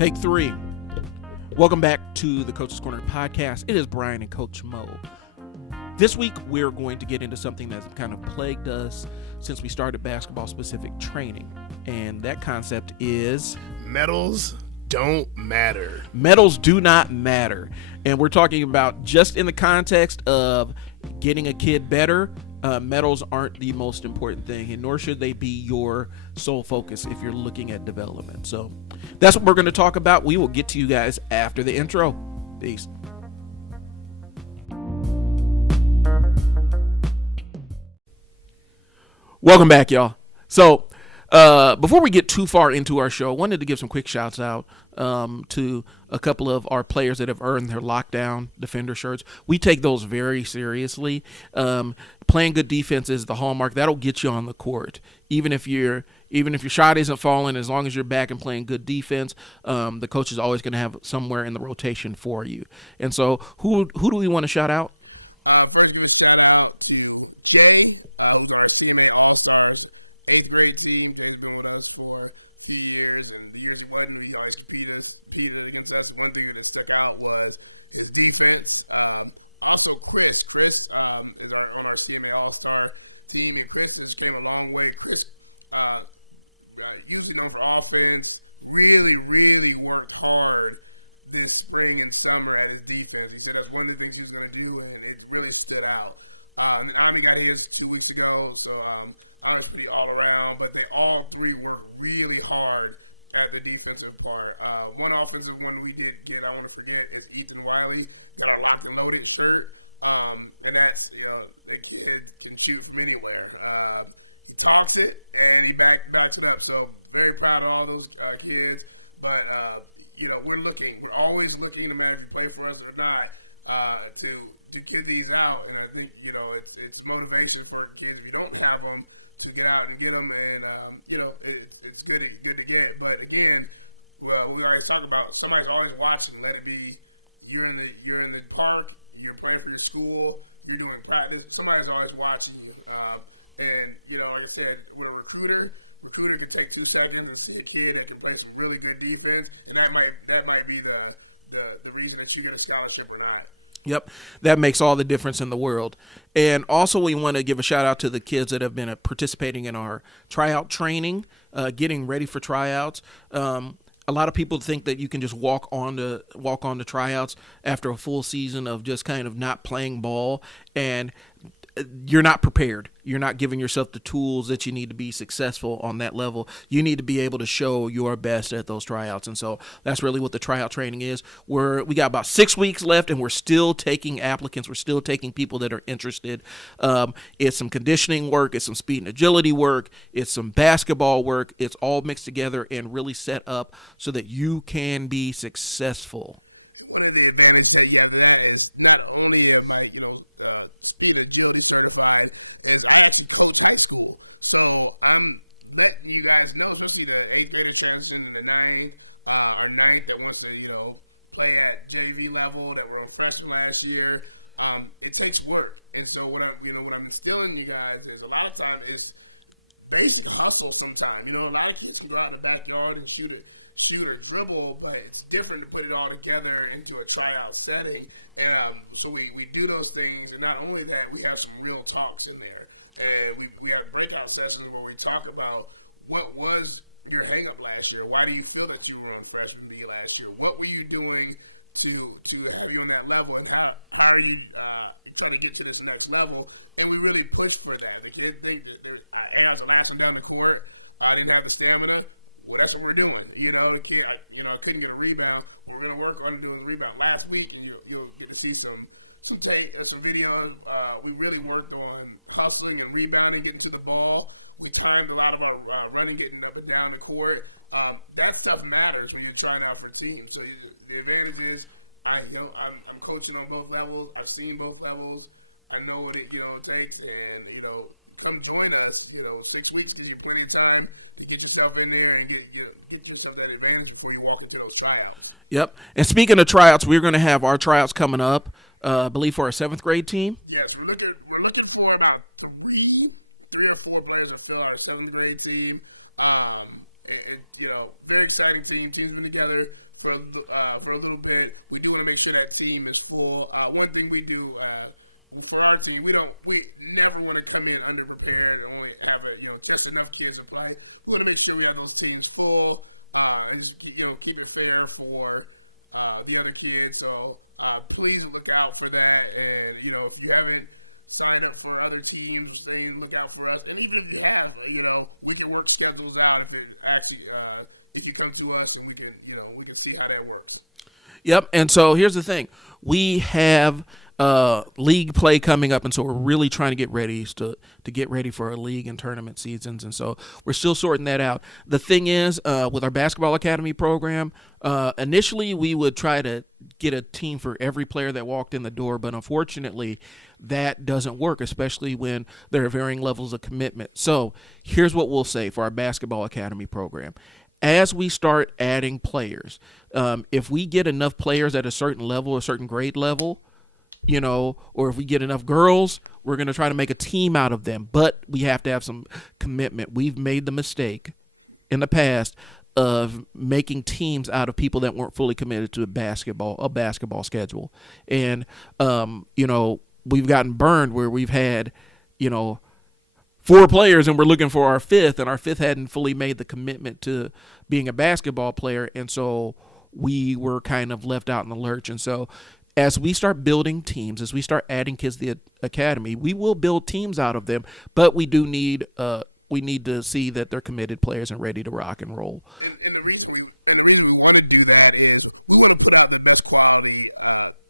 Take three. Welcome back to the Coach's Corner podcast. It is Brian and Coach Mo. This week, we're going to get into something that's kind of plagued us since we started basketball-specific training. And that concept is... medals don't matter. Medals do not matter. And we're talking about just in the context of getting a kid better. Medals aren't the most important thing, and nor should they be your sole focus if you're looking at development. So that's what we're going to talk about. We will get to you guys after the intro. Peace. Welcome back, y'all. So before we get too far into our show, I wanted to give some quick shouts out to a couple of our players that have earned their Lockdown Defender shirts. We take those very seriously. Playing good defense is the hallmark. That'll get you on the court. Even if your shot isn't falling, as long as you're back and playing good defense, the coach is always going to have somewhere in the rotation for you. And so who do we want to shout out? First, give a shout out to Jay, who's on our CMA All-Stars 8th grade team. Jay's been with us for a few years, and the years he wasn't, he always competed against us. One thing that stuck out was his defense. Also, Chris is on our CMA All-Star team, and Chris has came a long way. Chris, usually known for offense, really, really worked hard this spring and summer at his defense. He said that's one of the things he was going to do, and it really stood out. And then Ami got his 2 weeks ago, so Ami's pretty all around. But they all three worked really hard at the defensive part. One offensive one we did get, I want to forget, is Ethan Wiley. Got our Locked and Loaded shirt. And that's, the kid can shoot from anywhere. He talks it, and he backs it up. So very proud of all those kids. But, we're always looking, no matter if you play for us or not, to get these out. And I think, it's motivation for kids if you don't have them to get out and get them. And, it's good to get. But, again, what we always talk about, somebody's always watching. Let it be you're in the park, you're playing for your school, you're doing practice. Somebody's always watching you. And, like I said, with a recruiter could take 2 seconds and see a kid that can play some really good defense, and that might be the reason that you get a scholarship or not. Yep, that makes all the difference in the world. And also we want to give a shout out to the kids that have been participating in our tryout training, getting ready for tryouts. A lot of people think that you can just walk on to tryouts after a full season of just kind of not playing ball, and you're not prepared. You're not giving yourself the tools that you need to be successful on that level. You need to be able to show your best at those tryouts. And so that's really what the tryout training is. We got about 6 weeks left, and we're still taking applicants. We're still taking people that are interested. It's some conditioning work. It's some speed and agility work. It's some basketball work. It's all mixed together and really set up so that you can be successful. One of the advantages that you have to that is not only am I, speed agility certified, is I actually coach high school. So I'm letting you guys know, especially the 8th grader transition and the 9th, or 9th that wants to, play at JV level, that were on freshman last year. It takes work. And so what I'm instilling in you guys is a lot of time is basic hustle sometime. A lot of kids can go out in the backyard and shoot or dribble, but it's different to put it all together into a tryout setting. And so we do those things, and not only that, we have some real talks in there. And we have breakout sessions where we talk about what was your hang-up last year. Why do you feel that you were on freshman B last year? What were you doing to have you on that level, and how are you trying to get to this next level? And we really push for that. The kid think that I was the last one down the court. I didn't have the stamina. Well, that's what we're doing. The kid, I couldn't get a rebound. We're going to work on doing the rebound last week, and you'll get to see some tape, some videos. We really worked on hustling and rebounding, getting to the ball. We timed a lot of our running, getting up and down the court. That stuff matters when you're trying out for teams. So the advantage is I'm coaching on both levels. I've seen both levels. I know what it takes, and come join us. 6 weeks gives you plenty of time to get yourself in there and get yourself that advantage before you walk into those tryouts. Yep. And speaking of tryouts, we're going to have our tryouts coming up. I believe for our 7th grade team. Yes, we're looking for about three 3 or 4 players that fill our 7th grade team. Very exciting team. Team's been together for a little bit. We do want to make sure that team is full. One thing we do for our team, we never want to come in underprepared and only have just enough kids to play. We want to make sure we have those teams full and just keep it fair for the other kids. So please look out for that. And if you haven't signed up for other teams, look out for us. And even if you have, we can work schedules out if you come to us, and we can see how that works. Yep. And so here's the thing: we have league play coming up, and so we're really trying to get ready for our league and tournament seasons, and so we're still sorting that out. The thing is, with our basketball academy program, initially we would try to get a team for every player that walked in the door, but unfortunately that doesn't work, especially when there are varying levels of commitment. So here's what we'll say for our basketball academy program: as we start adding players, if we get enough players at a certain level, a certain grade level, or if we get enough girls, we're going to try to make a team out of them. But we have to have some commitment. We've made the mistake in the past of making teams out of people that weren't fully committed to a basketball schedule. And, we've gotten burned where we've had, 4 players and we're looking for our 5th, and our 5th hadn't fully made the commitment to being a basketball player. And so we were kind of left out in the lurch. And so as we start building teams, as we start adding kids to the academy, we will build teams out of them, but we do need to see that they're committed players and ready to rock and roll. And the reason we want to do that is we want to put out the best quality.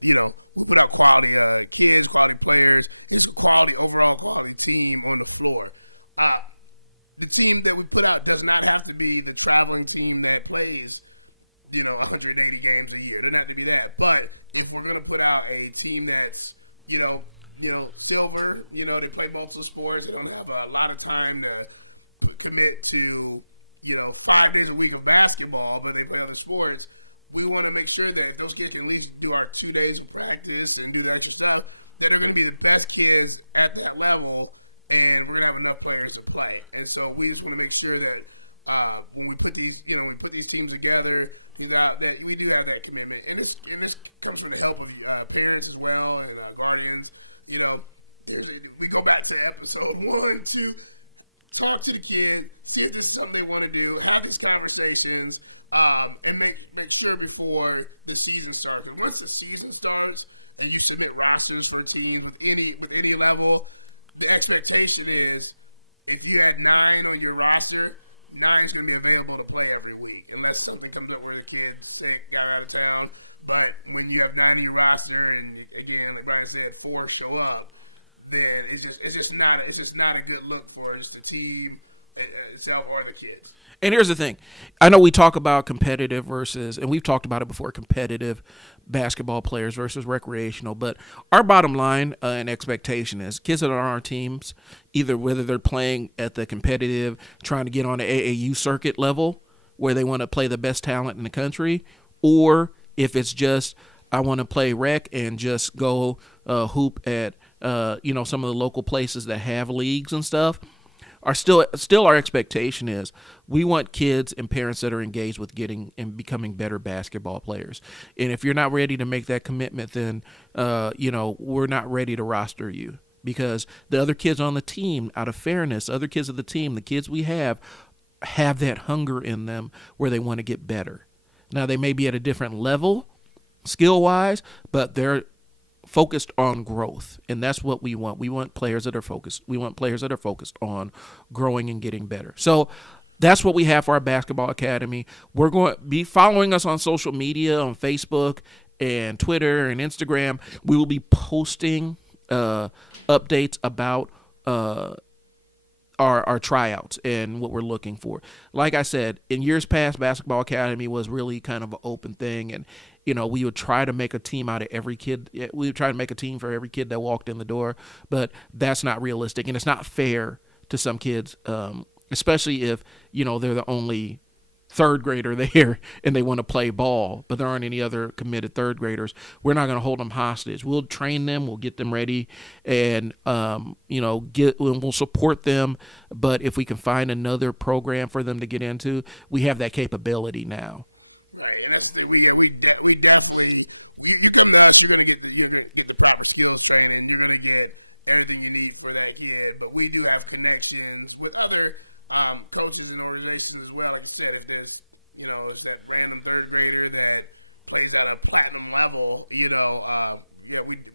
We put out quality kids, quality players. It's a overall quality team on the floor. The team that we put out does not have to be the traveling team that plays 180 games a year. It doesn't have to be that. But if we're going to put out a team that's, silver, they play multiple sports, they don't have a lot of time to commit to, 5 days a week of basketball, but they play other sports, we want to make sure that if those kids can at least do our 2 days of practice and do the extra stuff, that they're going to be the best kids at that level, and we're going to have enough players to play. And so we just want to make sure that when we put these teams together, that we do have that commitment, and this comes from the help of parents as well and guardians. We go back to episode 1 to talk to the kid, see if this is something they want to do, have these conversations, and make sure before the season starts. Because once the season starts and you submit rosters for teams with any level, the expectation is if you had 9 on your roster, 9's going to be available to play every week unless something comes up where the kid's sick, got out of town. But when you have 9 on your roster and, again, like Brian said, 4 show up, then it's just not a good look for just the team itself or the kids. And here's the thing. I know we talk about competitive versus, and we've talked about it before, competitive basketball players versus recreational, but our bottom line and expectation is kids that are on our teams, either whether they're playing at the competitive, trying to get on the AAU circuit level where they want to play the best talent in the country, or if it's just I want to play rec and just go hoop at some of the local places that have leagues and stuff, are still our expectation is we want kids and parents that are engaged with getting and becoming better basketball players. And if you're not ready to make that commitment, then we're not ready to roster you, because the other kids on the team, out of fairness, other kids of the team, the kids we have that hunger in them where they want to get better. Now they may be at a different level skill wise, but they're focused on growth, and that's what we want. We want players that are focused. We want players that are focused on growing and getting better. So that's what we have for our basketball academy. We're going to be following us on social media, on Facebook and Twitter and Instagram. We will be posting updates about our tryouts and what we're looking for. Like I said, in years past, basketball academy was really kind of an open thing, and we would try to make a team out of every kid. We would try to make a team for every kid that walked in the door, but that's not realistic, and it's not fair to some kids, especially if they're the only third grader there and they want to play ball, but there aren't any other committed third graders, we're not going to hold them hostage. We'll train them, we'll get them ready, and we'll support them. But if we can find another program for them to get into, we have that capability now. Right, and that's the we definitely you come to us, you're gonna get the proper skills training, you're gonna get everything you need for that kid. But we do have connections with other coaches and organizations as well. Like I said, if there's it's that random third grader that plays at a platinum level, we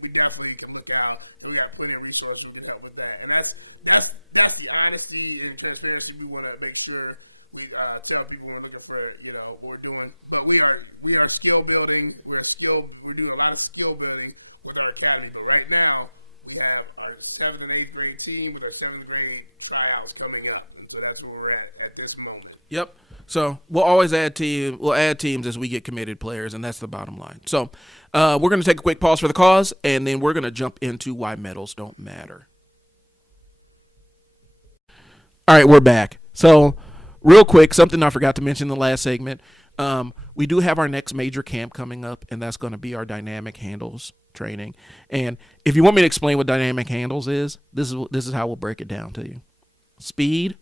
definitely can look out, and we got plenty of resources we can help with that. And that's the honesty and transparency we want to make sure we tell people when we're looking for what we're doing. But we are skill building. We're doing a lot of skill building with our academy. But right now we have our 7th and 8th grade team with our 7th grade tryouts coming up, and so that's where we're at this moment. Yep. So we'll always add teams as we get committed players, and that's the bottom line. So we're going to take a quick pause for the cause, and then we're going to jump into why medals don't matter. All right, we're back. So real quick, something I forgot to mention in the last segment. We do have our next major camp coming up, and that's going to be our dynamic handles training. And if you want me to explain what dynamic handles is, this is how we'll break it down to you. Speed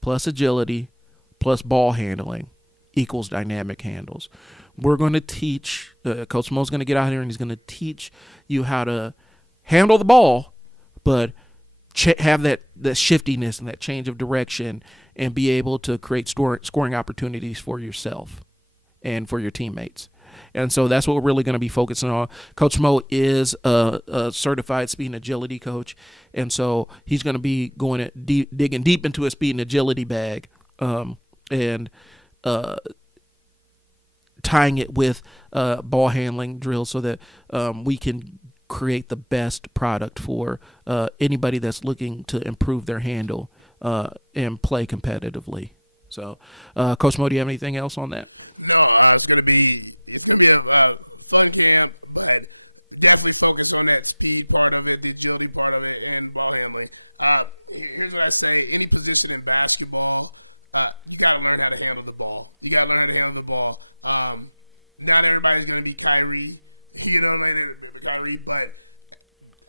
plus agility plus ball handling equals dynamic handles. We're going to teach, Coach Mo's going to get out here and he's going to teach you how to handle the ball, but have that shiftiness and that change of direction and be able to create scoring opportunities for yourself and for your teammates. And so that's what we're really going to be focusing on. Coach Mo is a certified speed and agility coach, and so he's going to be digging deep into his speed and agility bag, and tying it with ball handling drills so that we can create the best product for anybody that's looking to improve their handle and play competitively. So, Coach Mo, do you have anything else on that? No, it's gonna be a fun camp, but definitely focus on that speed part of it, the agility part of it, and ball handling. Here's what I say: any position in basketball, you got to learn how to handle the ball. Not everybody's gonna be Kyrie, Kyrie, but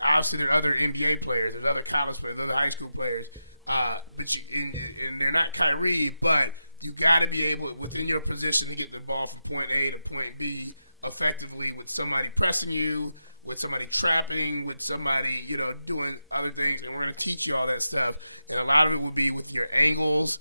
obviously there are other NBA players, there's other college players, there's other high school players. And they're not Kyrie, but you got to be able, within your position, to get the ball from point A to point B effectively with somebody pressing you, with somebody trapping, with somebody, doing other things. And we're going to teach you all that stuff. And a lot of it will be with your angles,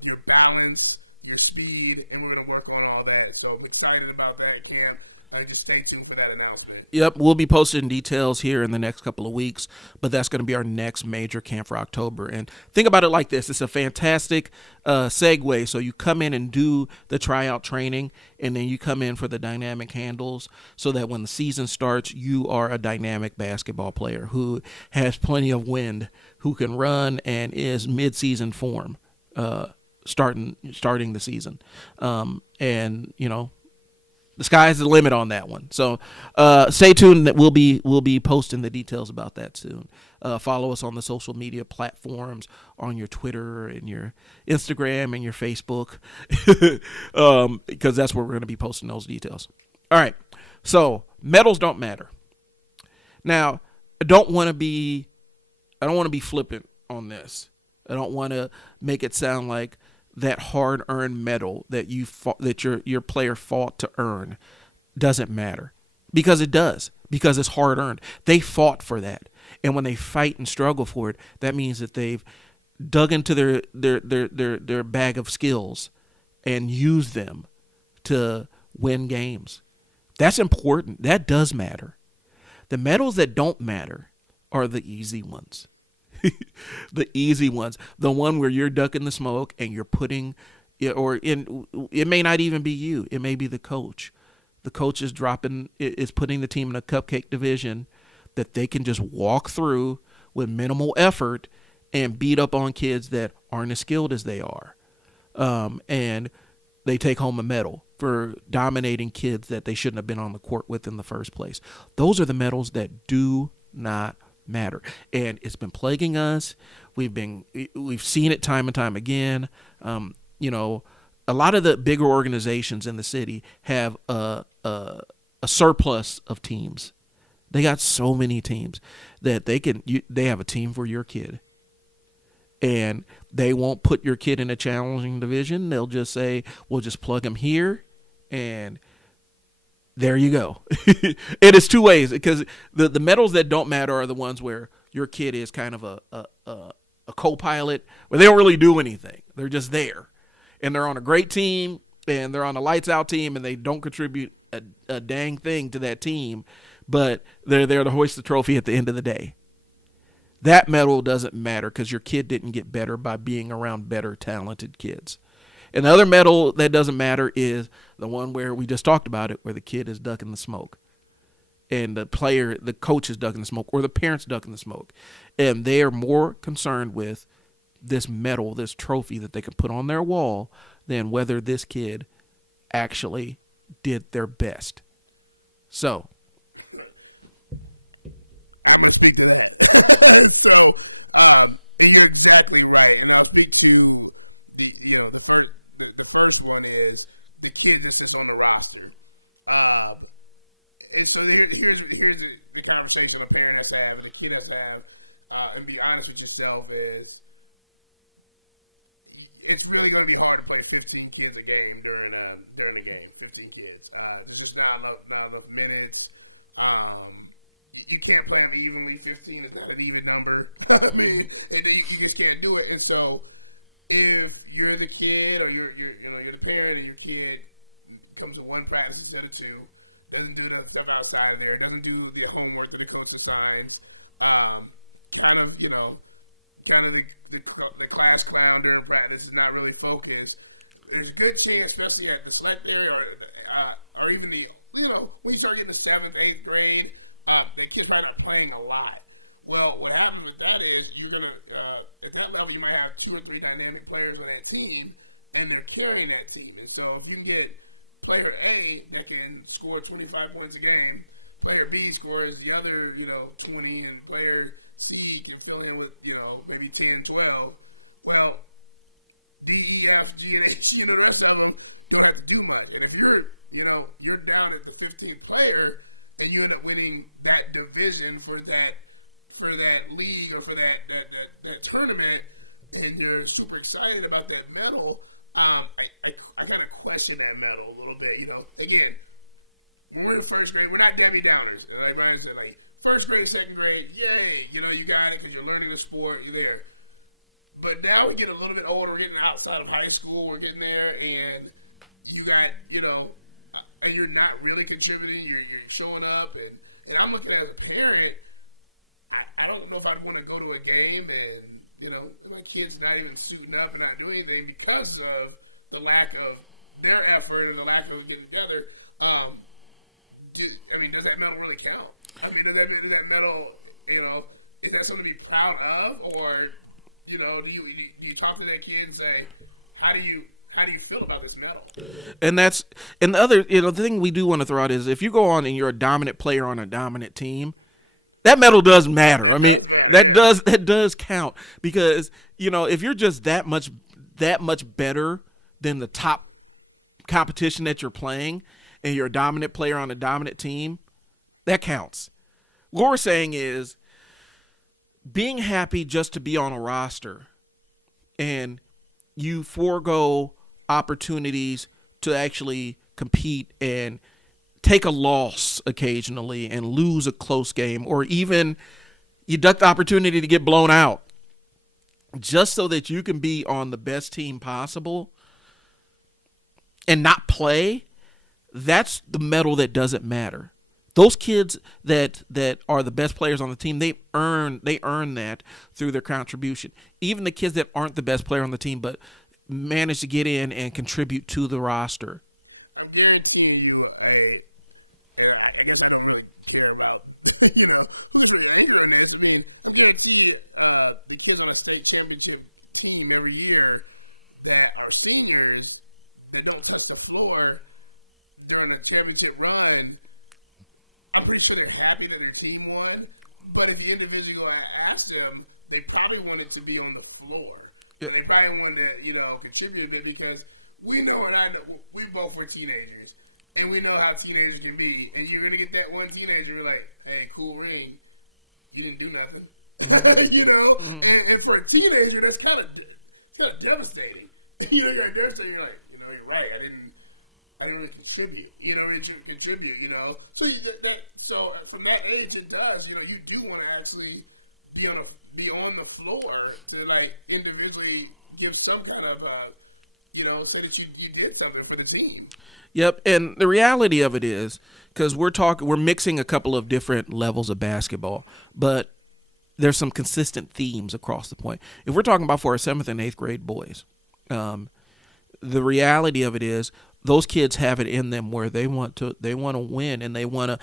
your balance, your speed, and we're going to work on all that. So I'm excited about that camp. Just stay tuned for that announcement. Yep, we'll be posting details here in the next couple of weeks, but that's going to be our next major camp for October. And think about it like this. It's a fantastic segue. So you come in and do the tryout training, and then you come in for the dynamic handles so that when the season starts, you are a dynamic basketball player who has plenty of wind, who can run, and is mid-season form. Starting the season, and the sky's the limit on that one. So stay tuned. That we'll be posting the details about that soon. Follow us on the social media platforms, on your Twitter and your Instagram and your Facebook, because that's where we're going to be posting those details. All right. So medals don't matter. Now, I don't want to be flippant on this. I don't want to make it sound like that hard-earned medal that your player fought to earn doesn't matter, because it does, because it's hard-earned. They fought for that, and when they fight and struggle for it, that means that they've dug into their bag of skills and used them to win games. That's important. That does matter. The medals that don't matter are the easy ones. The easy ones, the one where you're ducking the smoke and you're putting, it may not even be you. It may be the coach. The coach is putting the team in a cupcake division that they can just walk through with minimal effort and beat up on kids that aren't as skilled as they are. And they take home a medal for dominating kids that they shouldn't have been on the court with in the first place. Those are the medals that do not matter, and it's been plaguing us. We've seen it time and time again. a lot of the bigger organizations in the city have a surplus of teams. They got so many teams that they have a team for your kid. And they won't put your kid in a challenging division. They'll just say, we'll just plug him here, and there you go. It is two ways, because the medals that don't matter are the ones where your kid is kind of a co-pilot, where they don't really do anything. They're just there. And they're on a great team, and they're on a lights-out team, and they don't contribute a dang thing to that team, but they're there to hoist the trophy at the end of the day. That medal doesn't matter because your kid didn't get better by being around better, talented kids. And the other medal that doesn't matter is the one where we just talked about it, where the kid is ducking the smoke. And the coach is ducking the smoke, or the parents ducking the smoke. And they are more concerned with this medal, this trophy that they can put on their wall, than whether this kid actually did their best. So I'm going to speak to that. So, and you're exactly right. And I'll speak to the first one is the kid that sits on the roster. And so here's the conversation a parent has to have and a kid has to have, and be honest with yourself is, it's really going to be hard to play 15 kids a game during the game. 15 kids. There's just not enough minutes. You can't play them evenly. 15 is not an even number. I mean, you just can't do it. And so, if you're the kid or you're the parent and your kid comes to one practice instead of two, doesn't do the stuff outside of there, doesn't do the homework that the coach assigns, kind of the class clown during practice, is not really focused. There's a good chance, especially at the select area or even the when you start getting to 7th, 8th grade. That kid's probably not playing a lot. Well, what happens with that is you're going to, at that level, you might have 2 or 3 dynamic players on that team, and they're carrying that team. And so if you can get player A that can score 25 points a game, player B scores the other, 20, and player C can fill in with, maybe 10, 12. Well, D, E, F, G, and H, the rest of them don't have to do much. And if you're down at the 15th player, and you end up winning that division for that league or for that tournament, and you're super excited about that medal, I kind of question that medal a little bit. Again, when we're in first grade, we're not Debbie Downers. And like Brian said, like first grade, second grade, yay, you got it because you're learning the sport, you're there. But now we get a little bit older, we're getting outside of high school, we're getting there, and you got, and you're not really contributing, you're showing up, and I'm looking as a parent, I don't know if I'd want to go to a game and, my kid's not even suiting up and not doing anything because of the lack of their effort or the lack of getting together. Does that medal really count? I mean, does that medal, is that something to be proud of? Or, do you talk to that kid and say, how do you feel about this medal? And the other, the thing we do want to throw out is if you go on and you're a dominant player on a dominant team, that medal does matter. Does matter. That does count, because if you're just that much better than the top competition that you're playing, and you're a dominant player on a dominant team, that counts. What we're saying is being happy just to be on a roster, and you forego opportunities to actually compete and take a loss occasionally and lose a close game, or even you duck the opportunity to get blown out just so that you can be on the best team possible and not play. That's the medal that doesn't matter. Those kids that are the best players on the team, they earn that through their contribution. Even the kids that aren't the best player on the team but manage to get in and contribute to the roster. I'm guaranteeing you and I guess I don't really care about, who gets really angry on this. I mean, I'm guaranteeing the kids on a state championship team every year that are seniors that don't touch the floor during a championship run, I'm pretty sure they're happy that their team won. But if you individually go ask them, they probably wanted to be on the floor. And they probably wanted to, contribute a bit, because we know, and I know, we both were teenagers, and we know how teenagers can be. And you're gonna get that one teenager be like, "Hey, cool ring, you didn't do nothing," you know. And for a teenager, that's kind of devastating. You know, you're devastating. You're like, you know, you're right. I didn't really contribute. You know, contribute. You know, so so from that age, it does. You know, you do want to actually be on the floor to like individually give some kind of you know, say that you did something for the team. Yep, and the reality of it is, because we're mixing a couple of different levels of basketball, but there's some consistent themes across the point. If we're talking about for our 7th and 8th grade boys, the reality of it is those kids have it in them where they want to win, and they want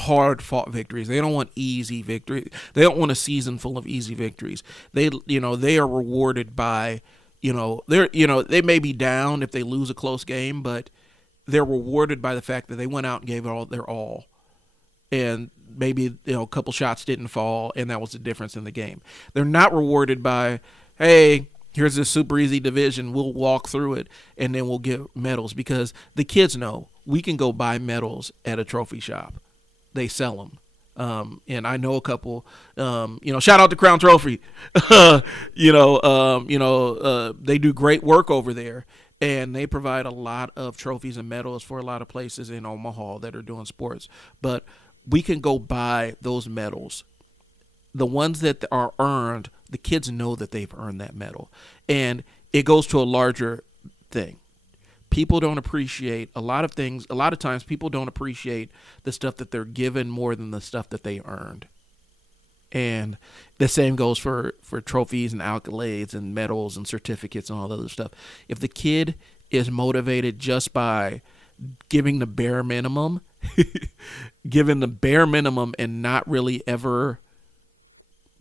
hard fought victories. They don't want easy victories. They don't want a season full of easy victories. They are rewarded by, they may be down if they lose a close game, but they're rewarded by the fact that they went out and gave it their all. And maybe, a couple shots didn't fall, and that was the difference in the game. They're not rewarded by, hey, here's this super easy division, we'll walk through it, and then we'll get medals, because the kids know we can go buy medals at a trophy shop. They sell them. And I know a couple, shout out to Crown Trophy. They do great work over there, and they provide a lot of trophies and medals for a lot of places in Omaha that are doing sports. But we can go buy those medals. The ones that are earned, the kids know that they've earned that medal. And it goes to a larger thing. People don't appreciate a lot of things. A lot of times people don't appreciate the stuff that they're given more than the stuff that they earned. And the same goes for trophies and accolades and medals and certificates and all that other stuff. If the kid is motivated just by giving the bare minimum, and not really ever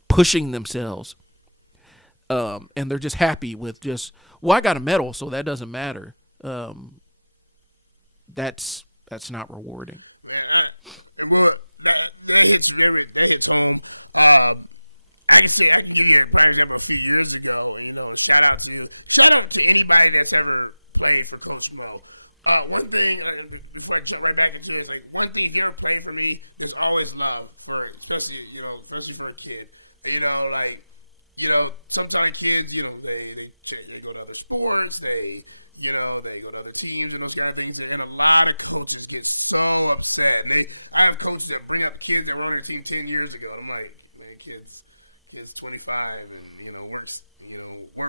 pushing themselves, and they're just happy with I got a medal, so that doesn't matter. That's not rewarding, man. That hits home. I can give you a prime example. A few years ago, shout out to anybody that's ever played for Coach Mo. One thing before I jump right back into it, is like, one thing, if you ever played for me, there's always love for, especially for a kid. Sometimes kids, they go to other sports, they go to other teams and those kind of things, and a lot of coaches get so upset. And I have coaches that bring up kids that were on their team 10 years ago, and I'm like, man, kids 25 and works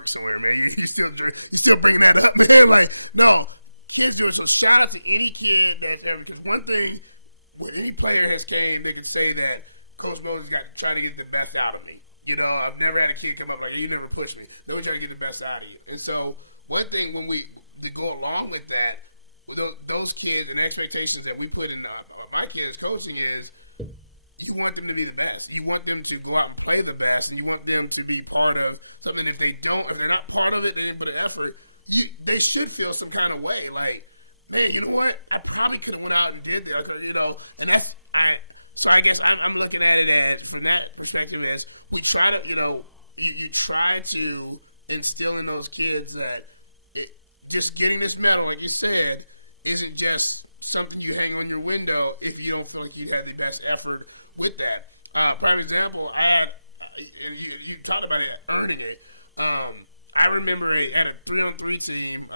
somewhere, man. You still bringing that up, man? Like, no, kids do it. So shout out to any kid that's ever, because one thing when any player has came, they could say that Coach Moses got to try to get the best out of me. I've never had a kid come up like, hey, you never pushed me. No, we try to get the best out of you. And so one thing to go along with that, with those kids and expectations that we put in my kids' coaching is, you want them to be the best. You want them to go out and play the best, and you want them to be part of something. If they're not part of it, they didn't put an effort, they should feel some kind of way. Like, man, you know what? I probably could have went out and did that, and that's So I guess I'm looking at it as, from that perspective, as we try to, you try to instill in those kids that just getting this medal, like you said, isn't just something you hang on your window if you don't feel like you had the best effort with that. Prime example, I had, and you talked about it, earning it. I remember at a 3-on-3 team,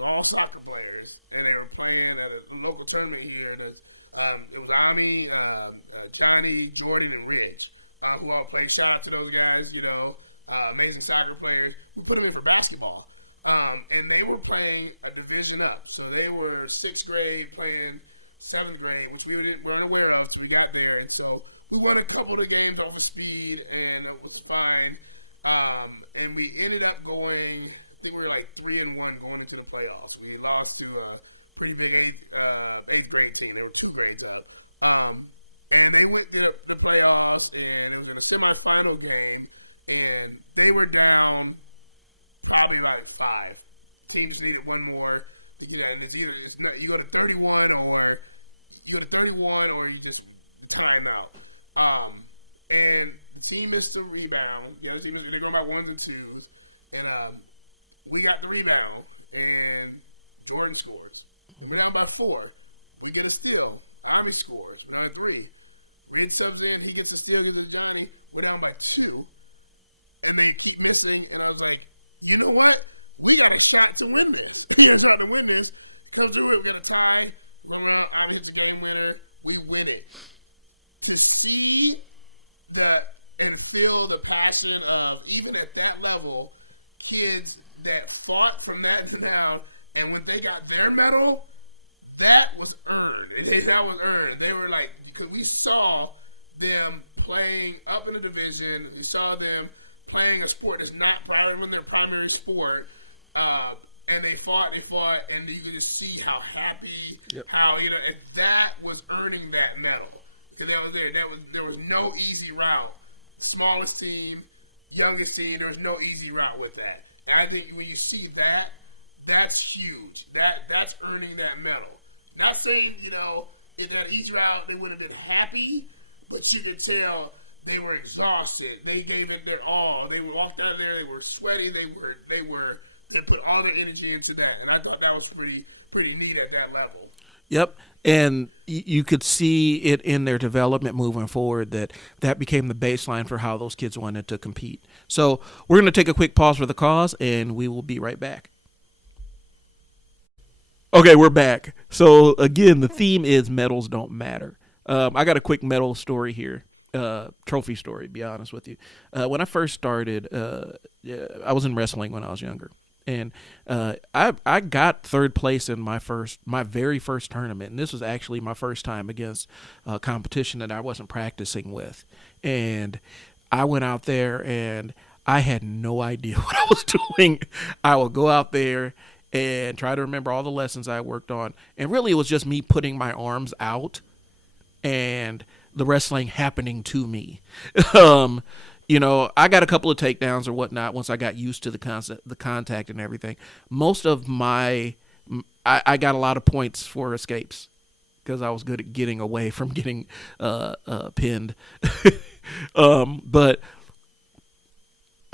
all soccer players, and they were playing at a local tournament here. And it was Ami, Johnny, Jordan, and Ridge, who all played. Shout out to those guys, amazing soccer players. We put them in for basketball, and they were playing a division up. So they were 6th grade playing 7th grade, which we weren't aware of till we got there. And so we won a couple of the games off of speed, and it was fine. And we ended up going, I think we were like 3-1 going into the playoffs. We lost to a pretty big 8th grade team. They were 2 grades up. And they went to the playoffs, and it was in a semifinal game, and they were down probably like 5. The team just needed one more to get out, and you go to 31 or you just the timeout. And the team missed the rebound. The other team they're going by 1s and 2s, and we got the rebound, and Jordan scores. And we're down by 4. We get a steal. Army scores. We're down by 3. Ridge subs in. He gets a steal, gives it to Johnny. We're down by 2. And they keep missing. And I was like, you know what? We got a shot to win this. He got a shot to win this. He comes through it. We got a tie. Run around. Army hits a game winner. We win it. To see and feel the passion of, even at that level, kids that fought from that down, and when they got their medal, that was earned. That was earned. They were like, because we saw them playing up in the division. We saw them playing a sport that's not their primary sport. And they fought, and you could just see how happy, how, and that was earning that medal. Because that was there. There was no easy route. Smallest team, youngest team, there was no easy route with that. And I think when you see that, that's huge. That's earning that medal. Not saying, if that easy route, they would have been happy, but you could tell they were exhausted. They gave it their all. They walked out of there, they were sweaty, they put all their energy into that. And I thought that was pretty neat at that level. Yep. And you could see it in their development moving forward that became the baseline for how those kids wanted to compete. So we're going to take a quick pause for the cause, and we will be right back. Okay, we're back. So, again, the theme is medals don't matter. I got a quick medal story here, trophy story, to be honest with you. When I first started, I was in wrestling when I was younger. And I got third place in my very first tournament, and this was actually my first time against a competition that I wasn't practicing with. And I went out there, and I had no idea what I was doing. I would go out there and try to remember all the lessons I worked on, and really it was just me putting my arms out and the wrestling happening to me. I got a couple of takedowns or whatnot once I got used to the contact and everything. Most of I got a lot of points for escapes because I was good at getting away from getting pinned. But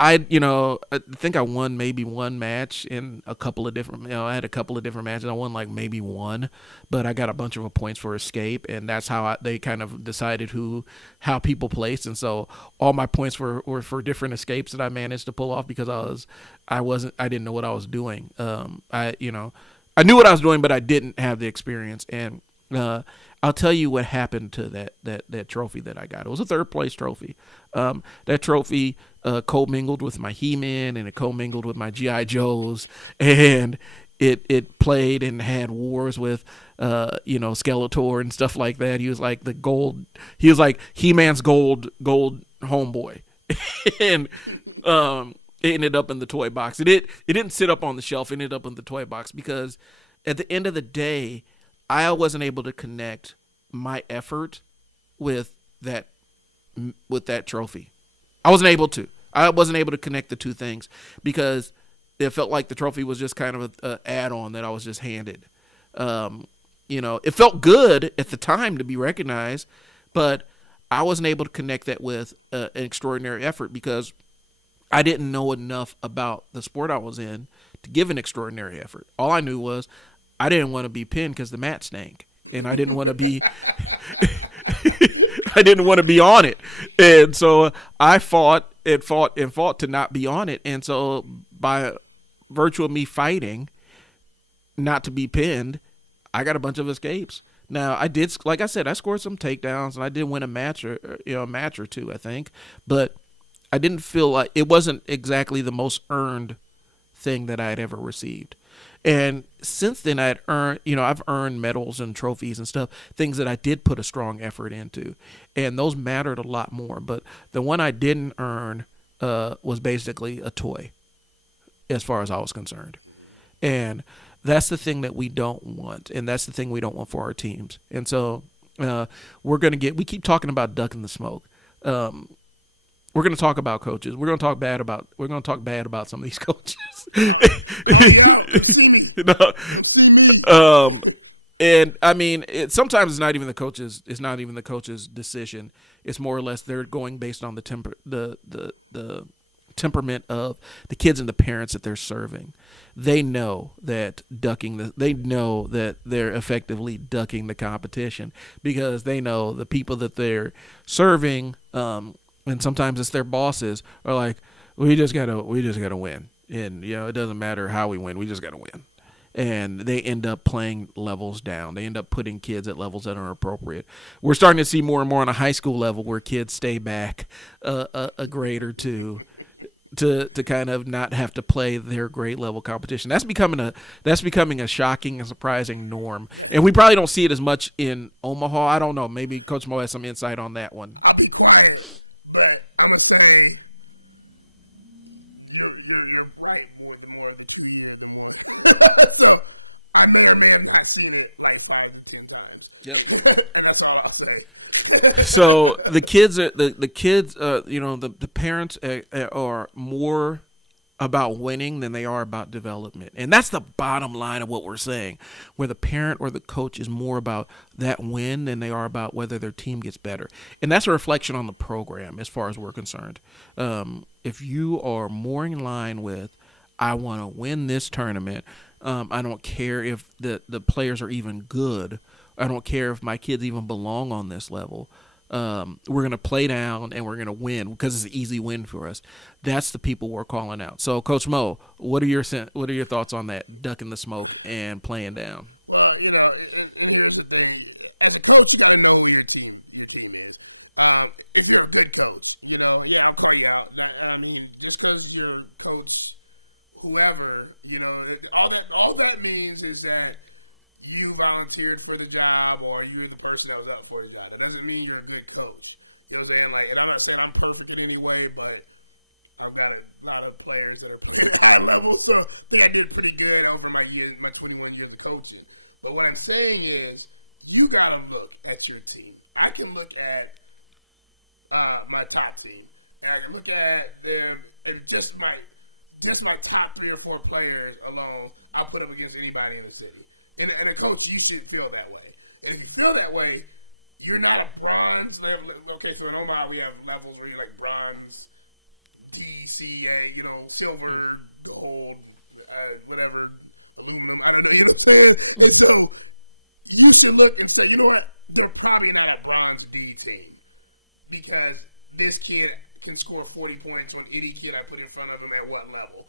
I think I won maybe one match in a couple of different, I had a couple of different matches. I won like maybe one, but I got a bunch of points for escape, and that's how they kind of decided how people placed. And so all my points were for different escapes that I managed to pull off because I didn't know what I was doing. I knew what I was doing, but I didn't have the experience. And I'll tell you what happened to that trophy that I got. It was a third place trophy. That trophy commingled with my He-Man, and it commingled with my G.I. Joes, and it played and had wars with Skeletor and stuff like that. He was like He-Man's gold homeboy. And it ended up in the toy box. It didn't sit up on the shelf. It ended up in the toy box because at the end of the day, I wasn't able to connect my effort with that trophy. I wasn't able to connect the two things because it felt like the trophy was just kind of an add-on that I was just handed. It felt good at the time to be recognized, but I wasn't able to connect that with an extraordinary effort because I didn't know enough about the sport I was in to give an extraordinary effort. All I knew was I didn't want to be pinned because the mat stank, and I didn't want to be I didn't want to be on it. And so I fought to not be on it. And so by virtue of me fighting not to be pinned, I got a bunch of escapes. Now I did, like I said, I scored some takedowns and I did win a match or two, I think, but I didn't feel like it wasn't exactly the most earned thing that I had ever received. And since then, I've earned medals and trophies and stuff, things that I did put a strong effort into, and those mattered a lot more. But the one I didn't earn was basically a toy, as far as I was concerned. Mm-hmm. And that's the thing that we don't want, and that's the thing we don't want for our teams. And so we keep talking about ducking the smoke. We're going to talk about coaches. We're going to talk bad about some of these coaches. Call you out. Come see me. No. Come see me. And I mean, sometimes it's not even the coaches. It's not even the coach's decision. It's more or less they're going based on the temperament of the kids and the parents that they're serving. they know that they know that they're effectively ducking the competition, because they know the people that they're serving, and sometimes it's their bosses, are like, we just gotta win, and it doesn't matter how we win, we just gotta win. And they end up playing levels down. They end up putting kids at levels that are appropriate. We're starting to see more and more on a high school level where kids stay back a grade or two to kind of not have to play their grade level competition. That's becoming a shocking and surprising norm. And we probably don't see it as much in Omaha. I don't know. Maybe Coach Mo has some insight on that one. I'll be quiet, but I'm gonna say you're right. More of the 2 year than one. So I may or may have not seen it like 5 to 10 times, and that's all I'll say. So the kids the parents are more about winning than they are about development, and that's the bottom line of what we're saying. Where the parent or the coach is more about that win than they are about whether their team gets better, and that's a reflection on the program as far as we're concerned. If you are more in line with, I want to win this tournament. I don't care if the players are even good. I don't care if my kids even belong on this level. We're going to play down and we're going to win because it's an easy win for us. That's the people we're calling out. So, Coach Mo, what are your thoughts on that, ducking the smoke and playing down? Well, and here's the thing: as a coach, you got to know who your team is. If you're a good coach, I'll call you out. I mean, just because you're coach, whoever, all that means is that you volunteered for the job or you're the person that was up for the job. That doesn't mean you're a good coach. You know what I'm saying? And I'm not saying I'm perfect in any way, but I've got a lot of players that are playing at high level, so I think I did pretty good over my 21 years of coaching. But what I'm saying is, you got to look at your team. I can look at my top team, and I can look at them, and just my top 3 or 4 players alone, I'll put up against anybody in the city. And a coach, you should feel that way. And if you feel that way, you're not a bronze level. Okay, so in Omaha, we have levels where you're like bronze, D, C, A, silver, gold, whatever, aluminum. I don't know, you know what I'm saying? And so you should look and say, you know what? They're probably not a bronze D team because this kid can score 40 points on any kid I put in front of him at what level.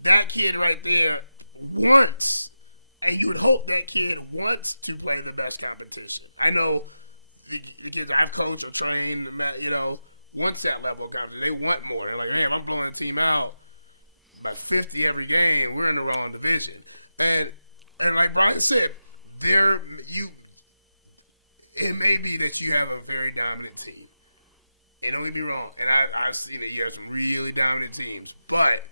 That kid right there wants, and you would hope that kid wants to play the best competition. I know the kids I've coached or trained, wants that level of competition. They want more. They're like, hey, if I'm blowing the team out by 50 every game, we're in the wrong division. And like Brian said, it may be that you have a very dominant team. And don't get me wrong, and I've seen that you have some really dominant teams, but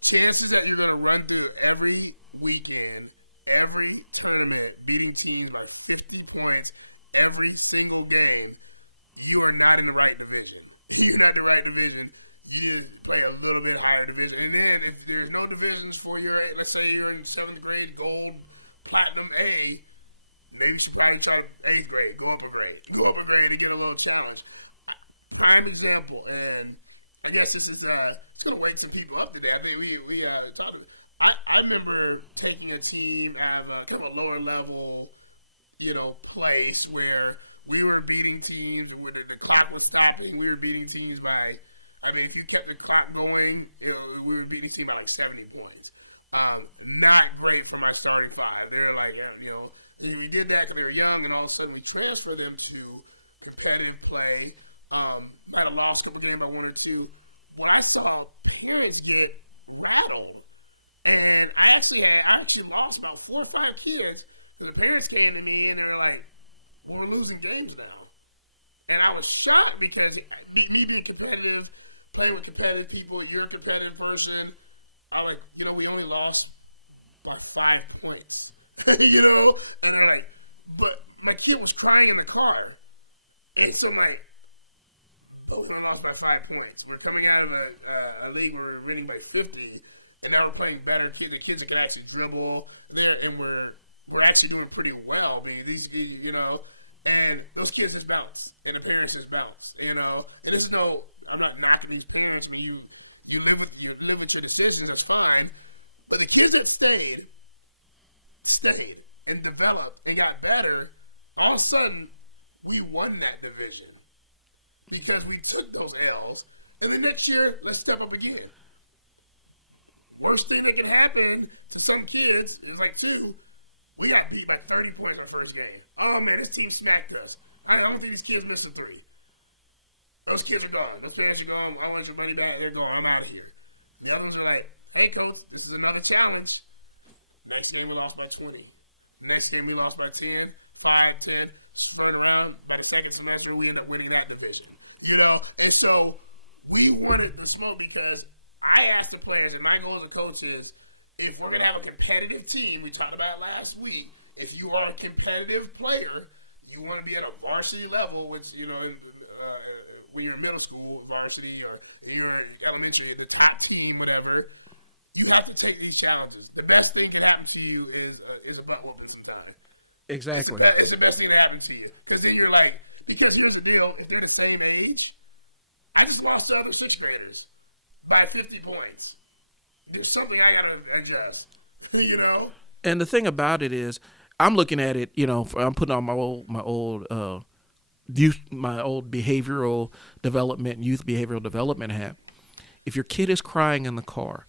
chances that you're going to run through every weekend, every tournament, beating teams by 50 points every single game, you are not in the right division. You're not in the right division. You need to play a little bit higher division. And then if there's no divisions for your, let's say you're in 7th grade, gold, platinum, A, maybe you should probably try to 8th grade, go up a grade and get a little challenge. Prime example, and I guess this is it's going to wake some people up today. I think we talked about. I remember taking a team at kind of a lower level, place where we were beating teams where the clock was stopping. We were beating teams by, if you kept the clock going, we were beating a team by like 70 points. Not great for my starting 5. They're like, we did that because they were young, and all of a sudden we transferred them to competitive play. Might have lost a couple games by 1 or 2. What I saw parents get rattled, and I actually lost about 4 or 5 kids because the parents came to me and they were like, well, we're losing games now. And I was shocked because me being competitive, playing with competitive people, you're a competitive person. I'm like, we only lost by 5 points, and they're like, but my kid was crying in the car. And so I'm like, but we only lost by 5 points. We're coming out of a league where we're winning by 50, and now we're playing better kids. The kids that can actually dribble there, and we're actually doing pretty well. Being these, and those kids just bounce, and the parents just bounce, And this is I'm not knocking these parents. You live with your decisions. That's fine, But the kids that stayed and developed and got better, all of a sudden we won that division because we took those L's. And the next year, let's step up again. Worst thing that can happen to some kids is like we got beat by 30 points our first game. Oh man, this team smacked us. I don't think these kids missed a 3. Those kids are gone. Those parents are gone. I want your money back. They're gone. I'm out of here. And the other ones are like, hey, coach, this is another challenge. Next game, we lost by 20. Next game, we lost by 10, 5, 10. Turn around. By the second semester, we end up winning that division. And so we wanted the smoke because I asked the players, and my goal as a coach is, if we're going to have a competitive team, we talked about it last week, if you are a competitive player, you want to be at a varsity level, which, when you're in middle school, varsity, or you're elementary, the top team, whatever, you have to take these challenges. The best thing can happen to you is a butt whooping sometime. Exactly. It's the best thing to happen to you. Because then you're like, because here's the deal, if they're the same age, I just lost to other 6th graders by 50 points. There's something I got to adjust, And the thing about it is, I'm looking at it, I'm putting on my old behavioral development, youth behavioral development hat. If your kid is crying in the car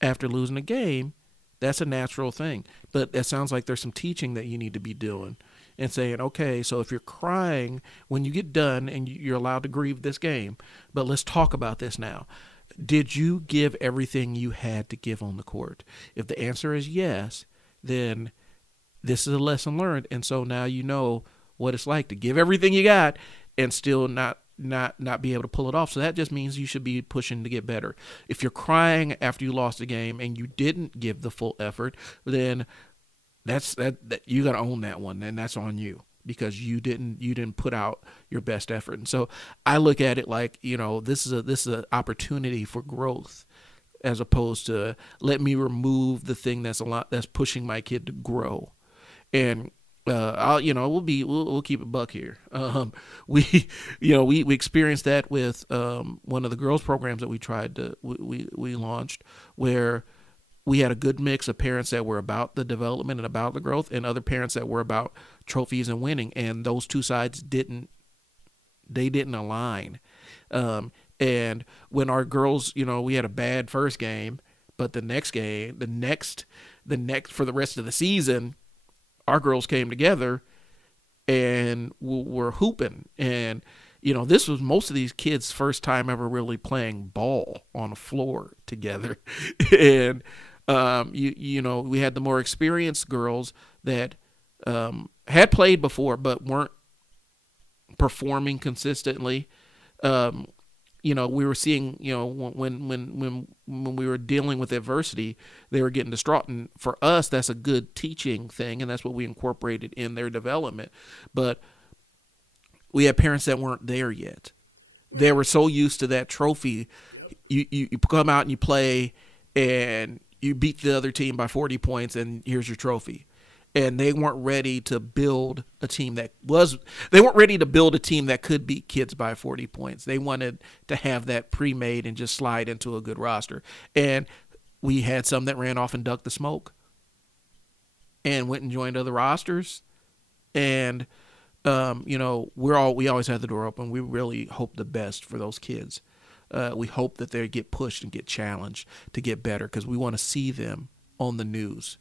after losing a game, that's a natural thing. But it sounds like there's some teaching that you need to be doing and saying, okay, so if you're crying when you get done and you're allowed to grieve this game, but let's talk about this now. Did you give everything you had to give on the court? If the answer is yes, then this is a lesson learned. And so now you know what it's like to give everything you got and still not be able to pull it off. So that just means you should be pushing to get better. If you're crying after you lost a game and you didn't give the full effort, then that's you got to own that one, and that's on you because you didn't put out your best effort. And so I look at it like, this is an opportunity for growth, as opposed to let me remove the thing that's pushing my kid to grow. And we'll keep it buck here. We experienced that with one of the girls programs that we launched, where we had a good mix of parents that were about the development and about the growth, and other parents that were about trophies and winning. And those two sides didn't align. And when our girls, we had a bad first game, but the next for the rest of the season, our girls came together and were hooping. And, this was most of these kids' first time ever really playing ball on a floor together. And, we had the more experienced girls that had played before but weren't performing consistently. We were seeing, when we were dealing with adversity, they were getting distraught. And for us, that's a good teaching thing, and that's what we incorporated in their development. But we had parents that weren't there yet. They were so used to that trophy. Yep. You come out and you play, and you beat the other team by 40 points, and here's your trophy. And they weren't ready to build a team that could beat kids by 40 points. They wanted to have that pre-made and just slide into a good roster. And we had some that ran off and ducked the smoke and went and joined other rosters. And, we always had the door open. We really hope the best for those kids. We hope that they get pushed and get challenged to get better, because we want to see them on the news.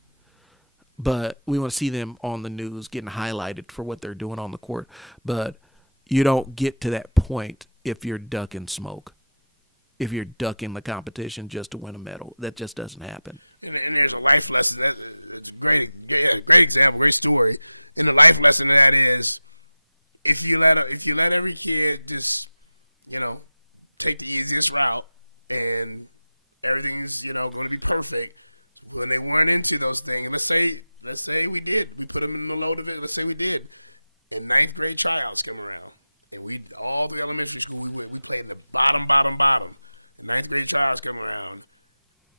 But we want to see them on the news getting highlighted for what they're doing on the court. But you don't get to that point if you're ducking smoke, if you're ducking the competition just to win a medal. That just doesn't happen. And there's a life lesson. That's a great example, great story. And the life lesson of that is, if you let every kid just, take the easiest route and everything's, going to be perfect, when they weren't into those things, let's say we put them in the low division. Let's say we did, and 9th grade tryouts come around, and we all through elementary school we played in the bottom. And 9th grade tryouts come around,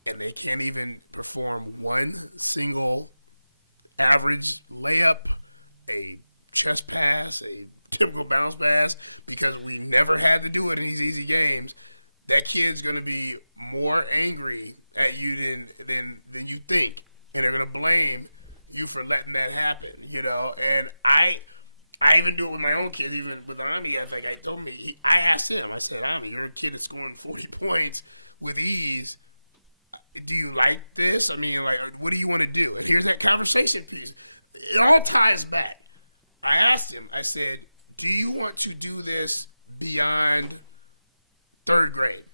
and they can't even perform one single average layup, a chest pass, a typical bounce pass, because we never had to do it in these easy games. that kid's going to be more angry at you than you think, and they're going to blame you for letting that happen, you know. And I even do it with my own kids, even with Ami. I asked him, I said, Ami, you're a kid that's scoring 40 points with ease. Do you like this? I mean, like, what do you want to do? And here's that conversation piece. It all ties back. I asked him, I said, do you want to do this beyond third grade?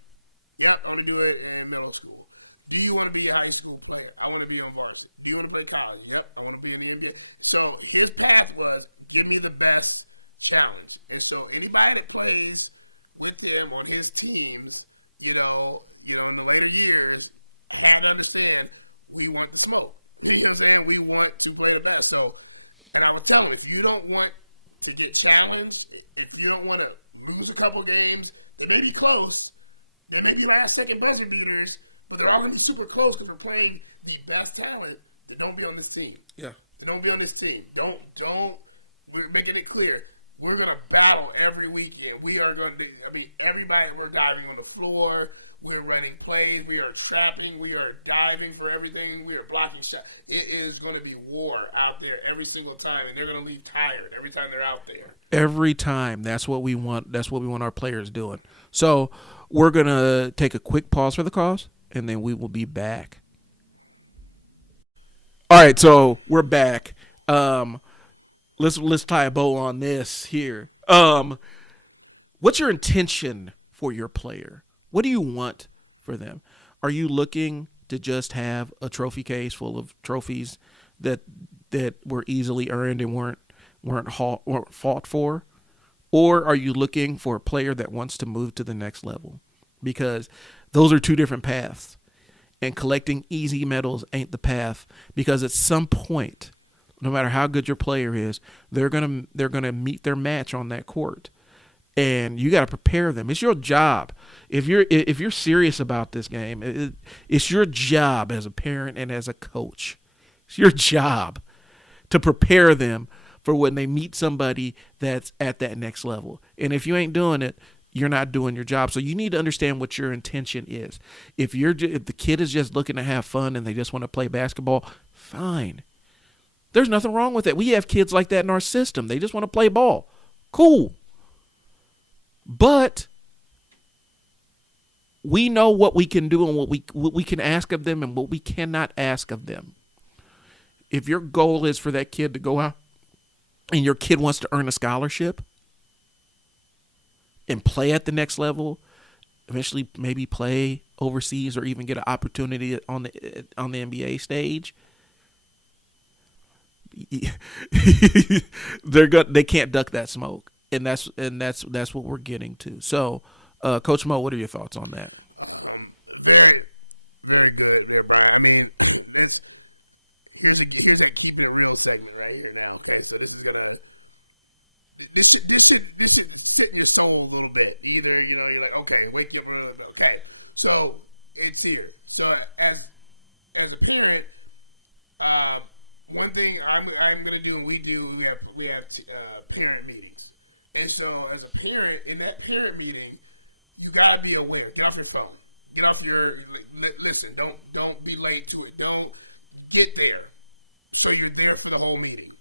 Yep, I want to do it in middle school. Do you want to be a high school player? I want to be on varsity. Do you want to play college? Yep, I want to be in the NBA. So his path was, give me the best challenge. And so anybody that plays with him on his teams, you know, in the later years, had to understand, we want the smoke. You know what I'm saying? We want to play the best. So, and I would tell him, if you don't want to get challenged, if you don't want to lose a couple games, they may be close, they may be last second buzzer beaters, but they're all going to be super close because we're playing the best talent, that don't be on this team. Yeah. They don't be on this team. Don't, we're making it clear. We're going to battle every weekend. We are going to, everybody, we're diving on the floor. We're running plays. We are trapping. We are diving for everything. We are blocking shots. It is going to be war out there every single time, and they're going to leave tired every time they're out there. Every time. That's what we want. That's what we want our players doing. So we're going to take a quick pause for the cause, and then we will be back. All right, so we're back. Let's tie a bow on this here. What's your intention for your player? What do you want for them? Are you looking to just have a trophy case full of trophies that were easily earned and weren't fought for? Or are you looking for a player that wants to move to the next level? Because those are two different paths. And collecting easy medals ain't the path, because at some point, no matter how good your player is, they're gonna meet their match on that court, and you got to prepare them. It's your job. If you're serious about this game, it's your job as a parent and as a coach. It's your job to prepare them for when they meet somebody that's at that next level. And if you ain't doing it, you're not doing your job. So you need to understand what your intention is. If the kid is just looking to have fun and they just want to play basketball, fine. There's nothing wrong with it. We have kids like that in our system. They just want to play ball. Cool. But we know what we can do and what we can ask of them and what we cannot ask of them. If your goal is for that kid to go out and your kid wants to earn a scholarship and play at the next level, eventually maybe play overseas or even get an opportunity on the NBA stage, they can't duck that smoke, and that's what we're getting to. So, Coach Mo, what are your thoughts on that? Very, very good there, Brian. I mean, here's that keeping it real segment right here now. Okay, so this should sit in your soul a little bit. Either you're like, okay, wake you up a little bit. Okay, so it's here. So as a parent, one thing I'm gonna do, and we have parent meetings, and so as a parent in that parent meeting, you gotta be aware. Get off your phone. Get off your listen. Don't be late to it. Don't get there, so you're there for the whole meeting,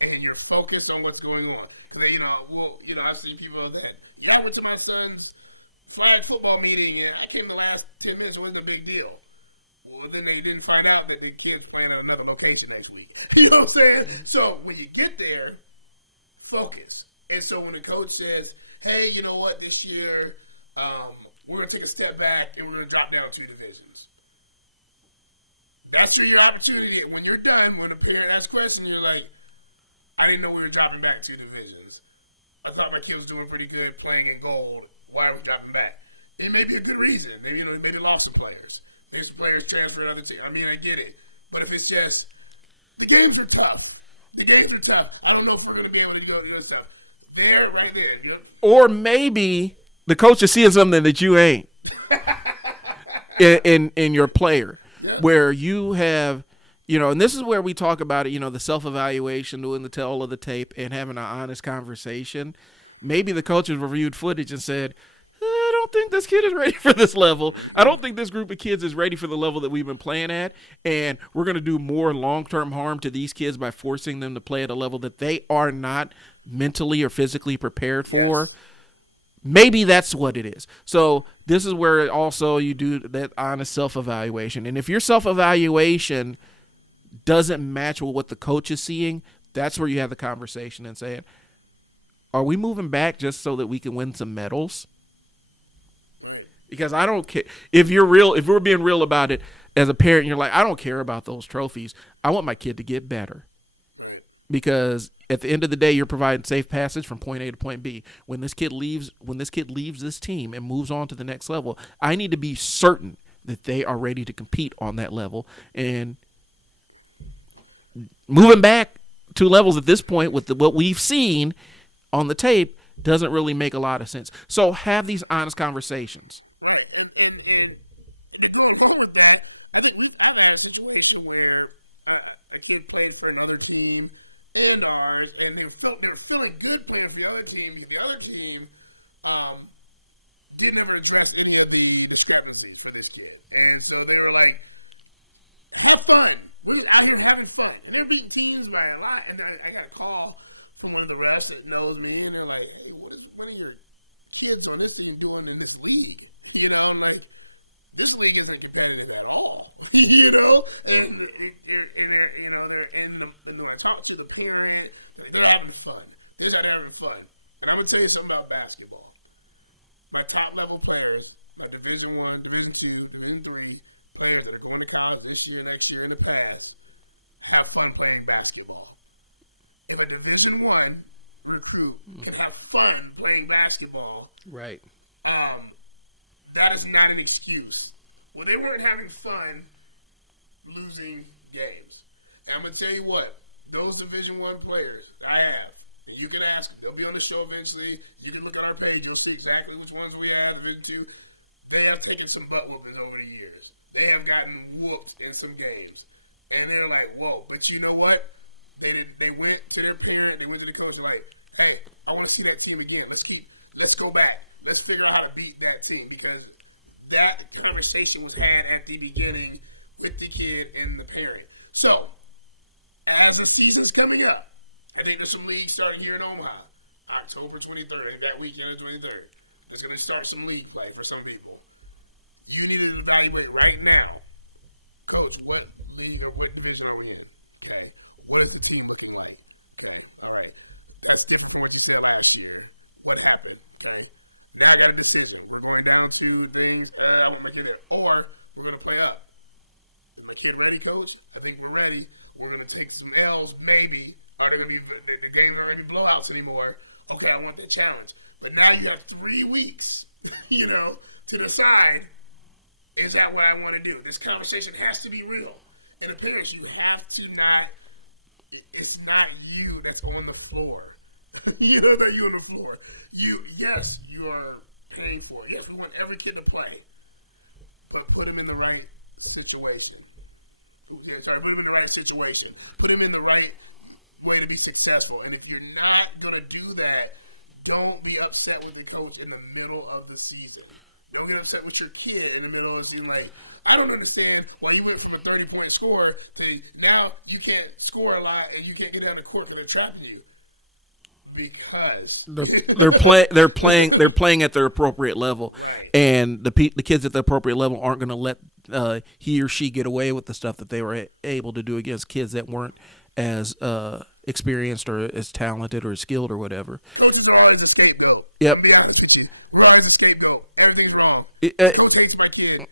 and you're focused on what's going on. Because I've seen people that I went to my son's flag football meeting and I came the last 10 minutes. It wasn't a big deal. Well, then they didn't find out that the kid's playing at another location next week. You know what I'm saying? So when you get there, focus. And so when the coach says, hey, you know what, this year we're going to take a step back and we're going to drop down 2 divisions. That's your opportunity. When you're done, when the parent asks a question, you're like, I didn't know we were dropping back 2 divisions. I thought my kid was doing pretty good playing in gold. Why are we dropping back? It may be a good reason. Maybe maybe lost some players. Maybe some players transferred to other teams. I mean, I get it. But if it's just the games are tough. I don't know if we're going to be able to go to the stuff. There, right there. Yep. Or maybe the coach is seeing something that you ain't in your player. Yeah. Where you have, and this is where we talk about it, the self-evaluation, doing the tell of the tape, and having an honest conversation. Maybe the coach has reviewed footage and said, I don't think this kid is ready for this level. I don't think this group of kids is ready for the level that we've been playing at. And we're going to do more long-term harm to these kids by forcing them to play at a level that they are not mentally or physically prepared for. Yes. Maybe that's what it is. So this is where also you do that honest self-evaluation. And if your self-evaluation doesn't match with what the coach is seeing, that's where you have the conversation and say, are we moving back just so that we can win some medals? Right. Because I don't care. If we're being real about it as a parent, you're like, I don't care about those trophies. I want my kid to get better. Right. Because at the end of the day, you're providing safe passage from point A to point B. When this kid leaves this team and moves on to the next level, I need to be certain that they are ready to compete on that level. And moving back to levels at this point with what we've seen on the tape doesn't really make a lot of sense. So have these honest conversations. Right. And to go along with that, I think I've had a situation where a kid played for another team and ours, and they were feeling good playing for the other team because the other team didn't ever address any of the discrepancies for this kid. And so they were like, have fun. We're just out here having fun. And they're beating teams by a lot. And I got a call from one of the refs that knows me, and they're like, hey, what is one of your kids on this team doing in this league? You know, and like, this league isn't competitive at all, you know? And when I talk to the parent, they're having fun. They're just out there having fun. And I'm going to tell you something about basketball. My top level players, my Division I, Division II, Division III players that are going to college this year, next year, in the past, have fun playing basketball. If a Division I recruit can have fun playing basketball, Right. That is not an excuse. Well, they weren't having fun losing games. And I'm going to tell you what, those Division I players I have, and you can ask them, they'll be on the show eventually. You can look at our page, you'll see exactly which ones we have, Division II. They have taken some butt whoopings over the years. They have gotten whooped in some games. And they're like, whoa, but you know what? They went to their parent, they went to the coach, and like, hey, I want to see that team again. Let's go back. Let's figure out how to beat that team, because that conversation was had at the beginning with the kid and the parent. So, as the season's coming up, I think there's some leagues starting here in Omaha, October 23rd, I think that weekend of 23rd. There's going to start some league play for some people. You need to evaluate right now, Coach, what league or what division are we in? Okay. What is the team looking like? Okay. All right. That's different from what you said last year. What happened? Okay. Now I got a decision. We're going down to things. I want my kid there. Or we're going to play up. Is my kid ready, Coach? I think we're ready. We're going to take some L's, maybe. Are there going to be the games aren't going to be blowouts anymore? Okay, I want that challenge. But now you have 3 weeks, to decide, is that what I want to do? This conversation has to be real. And the parents, you have to not. It's not you that's on the floor. That you on the floor. Yes, you are paying for it. Yes, we want every kid to play, but put them in the right situation. Put them in the right situation. Put them in the right way to be successful. And if you're not gonna do that, don't be upset with the coach in the middle of the season. Don't get upset with your kid in the middle of the season. Like, I don't understand why you went from a 30-point score to now you can't score a lot and you can't get down the court because they're trapping you. Because they're playing at their appropriate level, right? And the kids at the appropriate level aren't going to let he or she get away with the stuff that they were able to do against kids that weren't as experienced or as talented or as skilled or whatever. Coaches are always a scapegoat. Yeah, I'm gonna be honest with you. We're always a scapegoat. Everything's wrong. The coach hates my kid.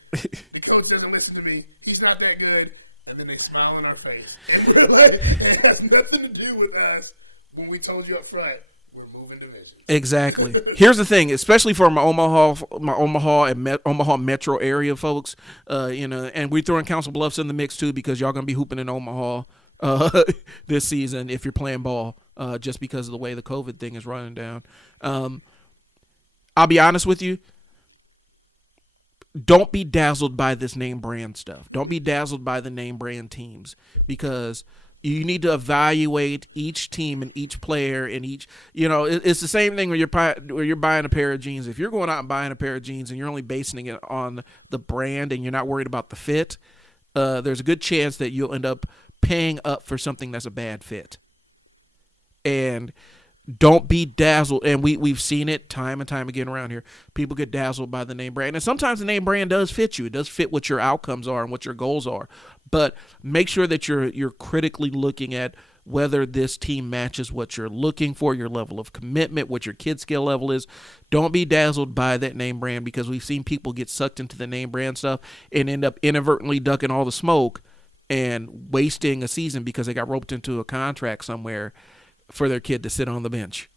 The coach doesn't listen to me. He's not that good. And then they smile in our face, and we're like, it has nothing to do with us. When we told you up front, we're moving divisions. Exactly. Here's the thing, especially for my Omaha and Omaha metro area folks, and we throwing Council Bluffs in the mix too, because y'all gonna be hooping in Omaha this season if you're playing ball, just because of the way the COVID thing is running down. I'll be honest with you. Don't be dazzled by this name brand stuff. Don't be dazzled by the name brand teams, because You need to evaluate each team and each player and each. It's the same thing when you're buying a pair of jeans. If you're going out and buying a pair of jeans and you're only basing it on the brand and you're not worried about the fit, there's a good chance that you'll end up paying up for something that's a bad fit. And don't be dazzled. And we've seen it time and time again around here. People get dazzled by the name brand. And sometimes the name brand does fit you. It does fit what your outcomes are and what your goals are. But make sure that you're critically looking at whether this team matches what you're looking for, your level of commitment, what your kid skill level is. Don't be dazzled by that name brand, because we've seen people get sucked into the name brand stuff and end up inadvertently ducking all the smoke and wasting a season because they got roped into a contract somewhere for their kid to sit on the bench.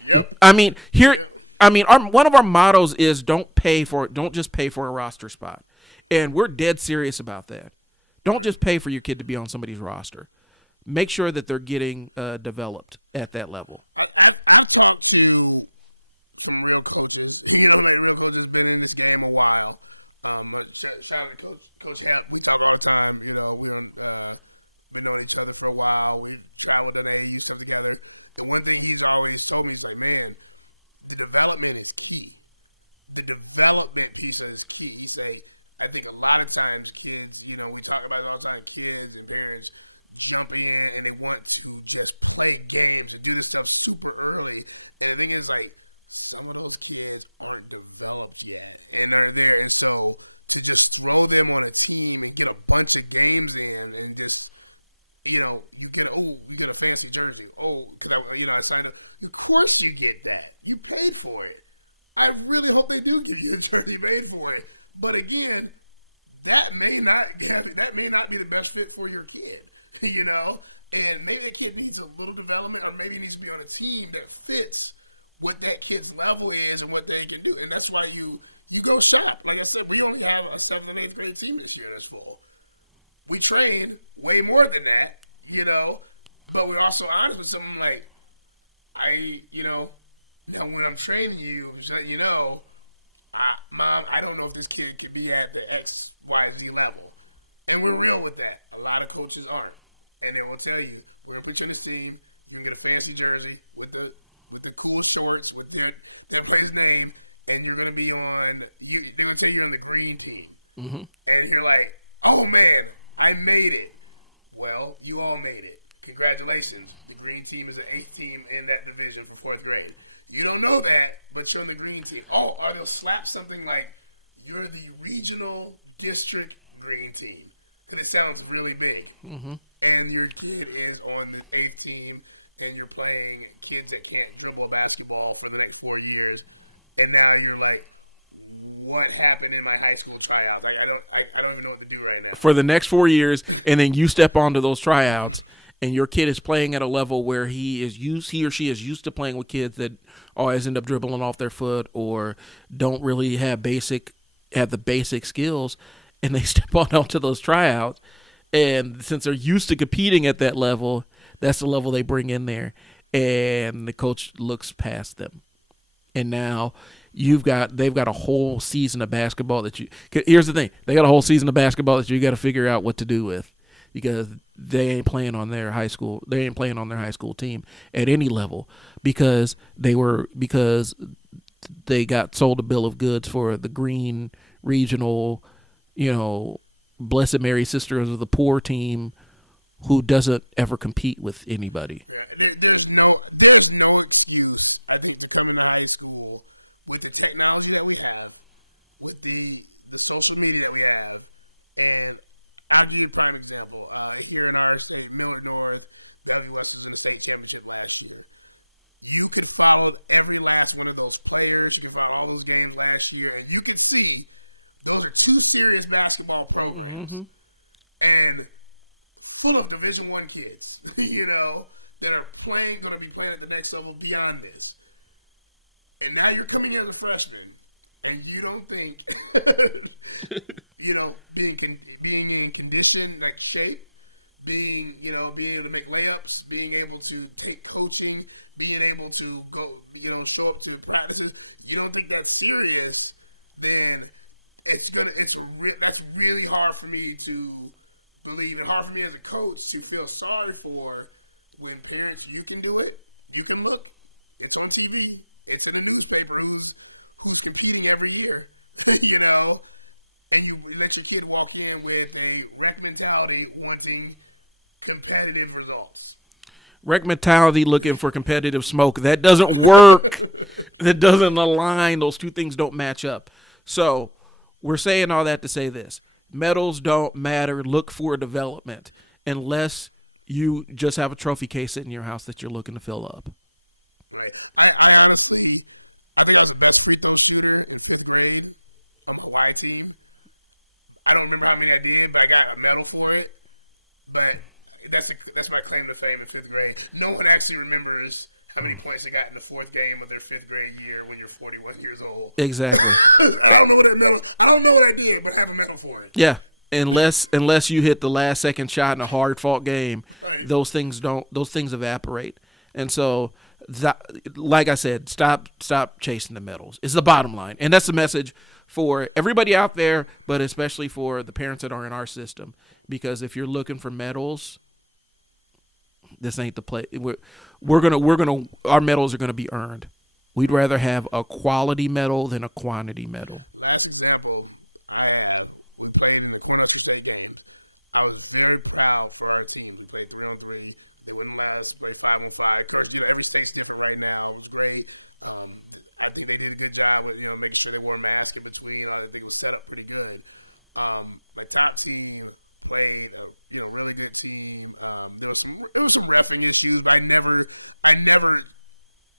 Yep. One of our mottos is don't just pay for a roster spot. And we're dead serious about that. Don't just pay for your kid to be on somebody's roster. Make sure that they're getting developed at that level. I've talked to some real coaches. Real coaches been in this game a while. Shout out to Coach Hap. We talk all the time. Been knowing each other for a while. We've traveled, done AAU stuff together. And one thing he's always told me is like, man, the development is key. The development piece is key. He say, I think a lot of times kids, we talk about it all the time, kids and parents jump in and they want to just play games and do this stuff super early. And the thing is, like, some of those kids aren't developed yet and are there. And so to just throw them on a team and get a bunch of games in and just, you get a fancy jersey. Oh, because I signed up. Of course you get that. You paid for it. I really hope they do give you a jersey. You paid for it. But again, that may not be the best fit for your kid, and maybe that kid needs a little development, or maybe he needs to be on a team that fits what that kid's level is and what they can do. And that's why you go shop. Like I said, we only have a 7th and 8th grade team this year that's full. We train way more than that, but we're also honest with something like, now when I'm training you, just let you know, Mom, I don't know if this kid could be at the XYZ level. And we're real with that. A lot of coaches aren't. And they will tell you, we're going to put you on this team. You can get a fancy jersey with the cool shorts, with their player's name, and you're going to be on – they're going to tell you you're on the green team. Mm-hmm. And you're like, oh, man, I made it. Well, you all made it. Congratulations. The green team is the 8th team in that division for 4th grade. You don't know that, but you're on the green team. Oh, or they'll slap something like, you're the regional district green team, because it sounds really big. Mm-hmm. And your kid is on the 8th team, and you're playing kids that can't dribble a basketball for the next 4 years. And now you're like, what happened in my high school tryouts? I don't even know what to do right now. For the next 4 years, and then you step onto those tryouts, and your kid is playing at a level where he or she is used to playing with kids that always end up dribbling off their foot or don't really have the basic skills, and they step onto those tryouts. And since they're used to competing at that level, that's the level they bring in there, and the coach looks past them. And now they've got a whole season of basketball here's the thing, they got a whole season of basketball that you got to figure out what to do with, because they ain't playing on their high school team at any level, because they got sold a bill of goods for the green regional, Blessed Mary Sisters of the Poor team, who doesn't ever compete with anybody. Yeah, there's no excuse, I think, to come into high school with the technology that we have, with the social media that we have. And I'll give you a prime example. Here in our state, Millard North, Bellevue West was in the state championship last year. You could follow every last one of those players. You could follow all those games last year, and you could see those are 2 serious basketball programs, mm-hmm. and full of Division I kids, that are going to be playing at the next level beyond this. And now you're coming in as a freshman, and you don't think, being in condition, like shape, being able to make layups, being able to take coaching, being able to go, show up to practices, you don't think that's serious, then that's really hard for me to believe it's hard for me as a coach to feel sorry for when parents, you can do it, you can look, it's on TV, it's in the newspaper who's competing every year, you know, and you let your kid walk in with a rec mentality wanting competitive results. Rec mentality looking for competitive smoke. That doesn't work. That doesn't align. Those two things don't match up. So we're saying all that to say this. Medals don't matter. Look for development unless you just have a trophy case in your house that you're looking to fill up. Right. I honestly, I think I was the best free throw shooter in 5th grade on my Y team. I don't remember how many I did, but I got a medal for it. But that's my claim to fame in 5th grade. No one actually remembers how many points they got in the 4th game of their 5th grade year when you're 41 years old. Exactly. I don't know what that medal. I don't know what I did, but I have a medal for it. Yeah. Unless you hit the last second shot in a hard fought game, right. Those things evaporate. And so like I said, stop chasing the medals. It's the bottom line. And that's the message for everybody out there, but especially for the parents that are in our system. Because if you're looking for medals, this ain't the play. Our medals are gonna be earned. We'd rather have a quality medal than a quantity medal. Last example I have, we played in the Cornhusker State games. I was very proud for our teams. We played 3-on-3. They wouldn't let us play 5-on-5. Of course, every state's different right now. It was great. I think they did a good job with making sure they wore a mask in between. I think it was set up pretty good. My top team played a really good team. There was some reffing issues, but I never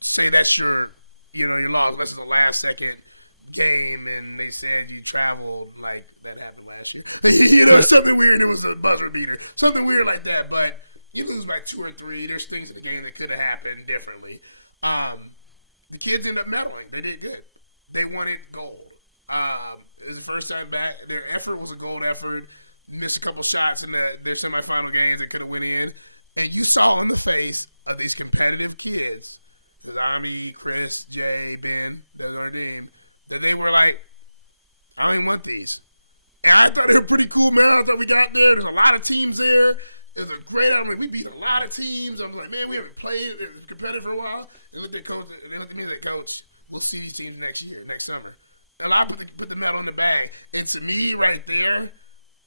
say that's your loss unless it's a last second game and they said you traveled, like that happened last year. Something weird. It was a buzzer beater, something weird like that. But you lose by 2 or 3. There's things in the game that could have happened differently. The kids end up medaling. They did good. They wanted gold. It was the first time back. Their effort was a gold effort. Missed a couple shots in their semifinal games that could have went in. And you saw in the face of these competitive kids, Ami, Chris, Jay, Ben, that was on our team, that they were like, I don't even want these. And I thought they were pretty cool, man. I thought we got there. There's a lot of teams there. It was a great outing. We beat a lot of teams. I was like, man, we haven't played competitive for a while. And looked at coach. And they looked at me and said, Coach, we'll see these teams next year, next summer. And I put the medal in the bag. And to me, right there,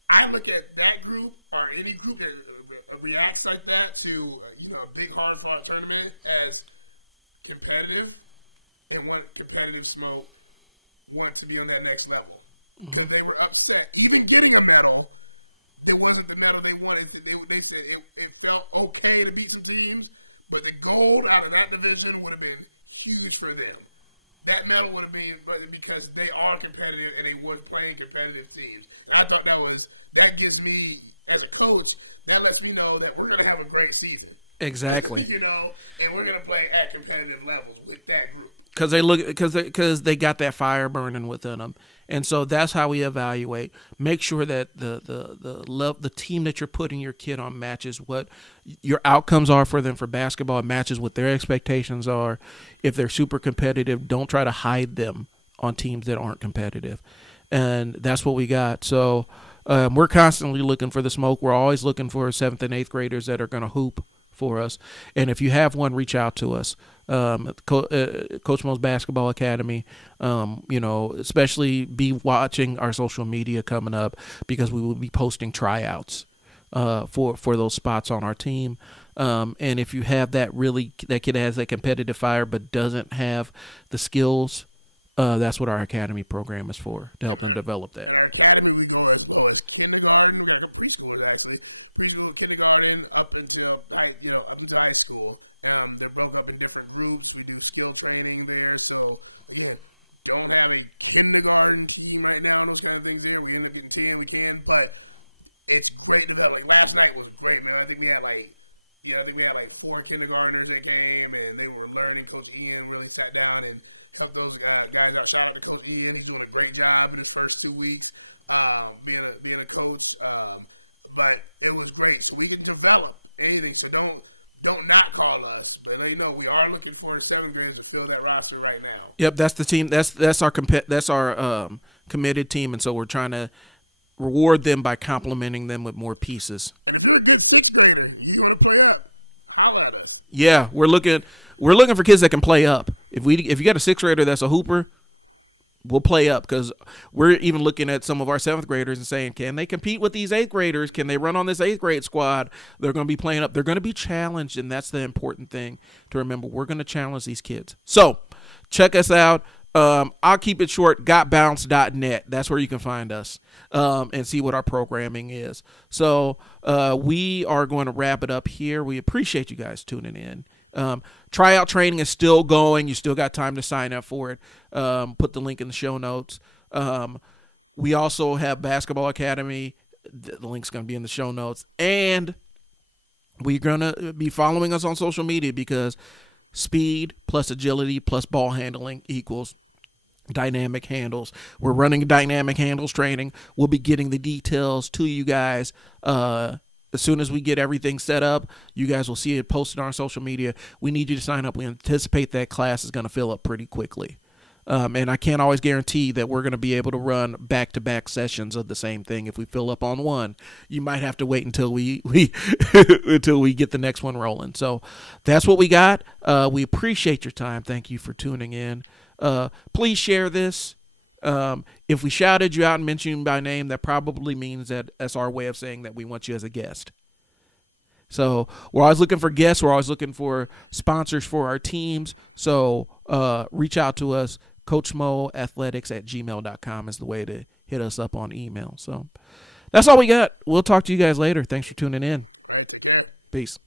I look at that group or any group that reacts like that to a big hard fought tournament as competitive and want competitive smoke, want to be on that next level because they were upset. Even getting a medal, there wasn't the medal they wanted. They said it felt okay to beat some teams, but the gold out of that division would have been huge for them. That medal would have been because they are competitive and they were playing competitive teams. And I thought that gives me, as a coach, that lets me know that we're going to have a great season. Exactly. And we're going to play at competitive levels with that group. Because they got that fire burning within them. And so that's how we evaluate. Make sure that the team that you're putting your kid on matches what your outcomes are for them for basketball. It matches what their expectations are. If they're super competitive, don't try to hide them on teams that aren't competitive. And that's what we got. So we're constantly looking for the smoke. We're always looking for 7th and 8th graders that are going to hoop for us. And if you have one, reach out to us. Coach Mo's Basketball Academy, especially be watching our social media coming up because we will be posting tryouts for those spots on our team. And if you have that kid has that competitive fire but doesn't have the skills, that's what our academy program is for, to help them develop that. In our academy, we go as low as kindergarten. We got a couple preschoolers actually, preschool, kindergarten, up until high school. They're broke up in different groups. We do skill training there. So again, don't have a kindergarten team right now and those kind of things there. We end up getting 10, we can, but it's great development. Like last night was great, man. I think we had like 4 kindergartners that came, and they were learning. Coach Ian really sat down and helped those guys out. Shout out to Coach Ian. He's doing a great job in his first 2 weeks being a coach. But it was great. So we can develop anything. So don't not call us. But let you know, we are looking for 7th graders to fill that roster right now. Yep, that's the team. That's our committed team, and so we're trying to reward them by complimenting them with more pieces. And if you're a good sixth grader, you want to play up, holla at us. Yeah, we're looking for kids that can play up. If you got a sixth grader that's a hooper, we'll play up, because we're even looking at some of our seventh graders and saying, can they compete with these eighth graders? Can they run on this eighth grade squad? They're going to be playing up. They're going to be challenged, and that's the important thing to remember. We're going to challenge these kids. So check us out. I'll keep it short. Gotbounce.net. That's where you can find us and see what our programming is. So we are going to wrap it up here. We appreciate you guys tuning in. Tryout training is still going. You still got time to sign up for it. Put the link in the show notes. We also have Basketball Academy. The link's going to be in the show notes. And we're going to be following us on social media, because speed plus agility plus ball handling equals dynamic handles. We're running dynamic handles training. We'll be getting the details to you guys as soon as we get everything set up. You guys will see it posted on our social media. We need you to sign up. We anticipate that class is going to fill up pretty quickly. And I can't always guarantee that we're going to be able to run back-to-back sessions of the same thing. If we fill up on one, you might have to wait until we until we get the next one rolling. So that's what we got. We appreciate your time. Thank you for tuning in. Please share this. If we shouted you out and mentioned you by name, that probably means that that's our way of saying that we want you as a guest. So we're always looking for guests. We're always looking for sponsors for our teams. So reach out to us. CoachMoAthletics@gmail.com is the way to hit us up on email. So that's all we got. We'll talk to you guys later. Thanks for tuning in. All right, take care. Peace.